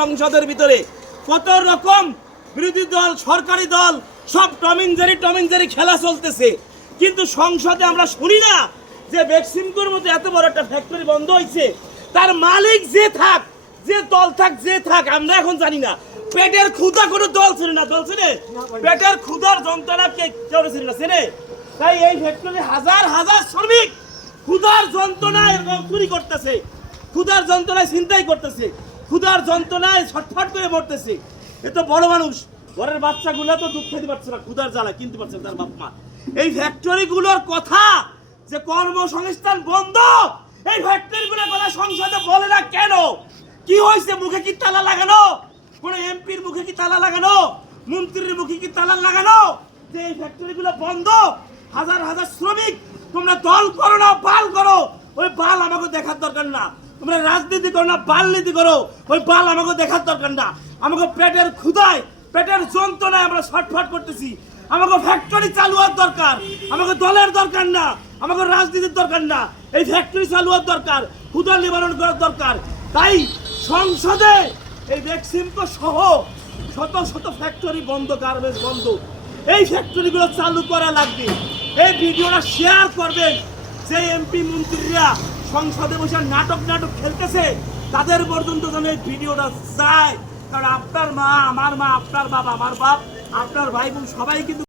সংসদের ভিতরে কত রকম বিরোধী দল সরকারি দল সব টমিনজারি খেলা চলতেছে, কিন্তু সংসদে আমরা শুনি না যে বেক্সিমকোর মতো এত বড় একটা ফ্যাক্টরি বন্ধ হয়েছে, তার মালিক যে থাক, যে দল থাক, যে থাক, আমরা এখন জানি না। পেটের ক্ষুধা কোনো দল ছিল না, দল ছিল পেটের ক্ষুধার যন্ত্রণা কেউ ছিল না, ছেলে। তাই এই ফ্যাক্টরি হাজার হাজার শ্রমিক ক্ষুধার যন্ত্রণায় চুরি করতেছে, ক্ষুধার যন্ত্রণায় ছিনতাই করতেছে, ক্ষুধার যন্ত্রণায় ছটফট করে মরতেছে। এ তো বড় মানুষ, ঘরের বাচ্চাগুলো তো দুঃখ খেতে পারছে না, ক্ষুধার জ্বালা কিনতে পারছে না তার বাপ মা। এই ফ্যাক্টরিগুলোর কথা যে কর্মসংস্থান বন্ধ, এই ফ্যাক্টরিগুলোর কথা সংসদে বলে না কেন? কি হয়েছে? মুখে কি তালা লাগানো? কোন এমপির মুখে কি তালা লাগানো? মন্ত্রীর মুখে কি তালা লাগানো যে এই ফ্যাক্টরিগুলো বন্ধ? হাজার হাজার শ্রমিক, তোমরা দল করো না বাল করো, ওই বাল আমাকে দেখার দরকার না। তোমরা রাজনীতি করো না বালনীতি করো, ওই বাল আমাকে দেখার দরকার না। আমাকে পেটের ক্ষুধায়, পেটের যন্ত্রণায় আমরা ছটফট করতেছি। আমাকে ফ্যাক্টরি চালু হওয়ার দরকার, আমাকে দলের দরকার না, আমাকে রাজনীতির দরকার না, এই ফ্যাক্টরি চালু হওয়ার দরকার, ক্ষুধা নিবারণ করার দরকার। তাই সংসদে এই বেক্সিমকো সহ শত শত ফ্যাক্টরি বন্ধ, গার্মেন্টস বন্ধ, এই ফ্যাক্টরিগুলো চালু করা লাগবে। এই ভিডিওটা শেয়ার করবেন। যে এমপি মন্ত্রীরা সংসদে বসে নাটক খেলতেছে, তাদের পর্যন্ত যেন এই ভিডিওটা যায়। কারণ আপনার মা, আমার মা, আপনার বাবা, আমার বাপ, আপনার ভাই বোন সবাই কিন্তু